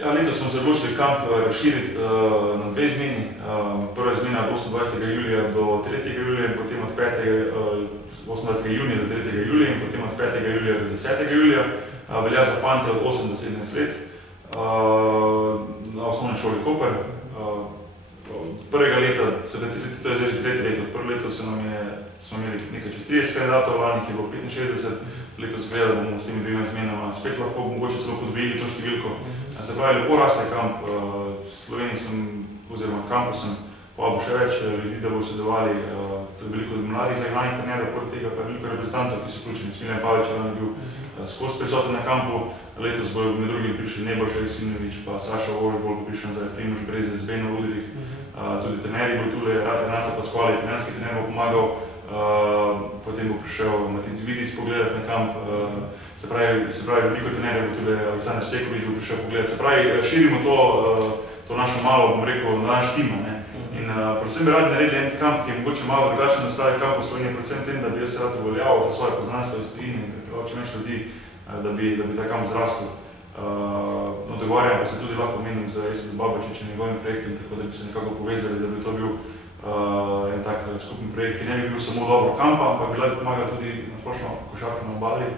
Ja, letos smo se odločili kamp razširiti na dve izmeni. Prva izmena od 28. julija do 3. julija in potem od 28. junija do 3. julija in potem od 5. julija do 10. julija. Velja za fante od 8 do 17 let na osnovni šoli Koper. Prvega leta, to je zdaj že tretje leto, prvo leto smo imeli nekaj čez 30 kandidatov, lani jih je bilo 65, letos gleda, da bomo s temi dvema izmenama spet lahko mogoče celo podvojili to številko. Se pravi, lepo raste kamp, v Sloveniji sem, oziroma kampu sem povabil še več ljudi, da bodo sodelovali, to je veliko mladih zaigranih trenerjev, poleg tega pa veliko reprezentantov, ki so vključeni. Smiljan Pavič je bil skozi prisoten na kampu, letos bojo med drugim prišli Nebojša Joksimović, pa Saša Ožbolj, bo prišel zdaj Primož Brezec, Beno Udrih, tudi trenerji bo tule, Renato Pasquale, trenerski trener bo pomagal, potem bo prišel Matic Vidic pogledati na kamp, se pravi, veliko trenerjev bo tule, Aleksandar Seković bo prišel pogledati, se pravi, širimo to našo malo, bom rekel, na naš tim. In predvsem bi radi naredili en kamp, ki je mogoče malo drugačen ostali kamp v Sloveniji, predvsem tem, da bi jaz rad uveljavil za svoje poznanstvo iz tujine in pripravil čim več ljudi, da bi ta kamp zrastel. Dogovarjam pa se tudi lahko omenim z Esed Babačič in njegovim projektom, tako da bi se nekako povezali, da bi to bil en tak skupni projekt, ki ne bi bil samo dobro kampa, ampak bi lahko pomagal tudi na splošno košarko na obali.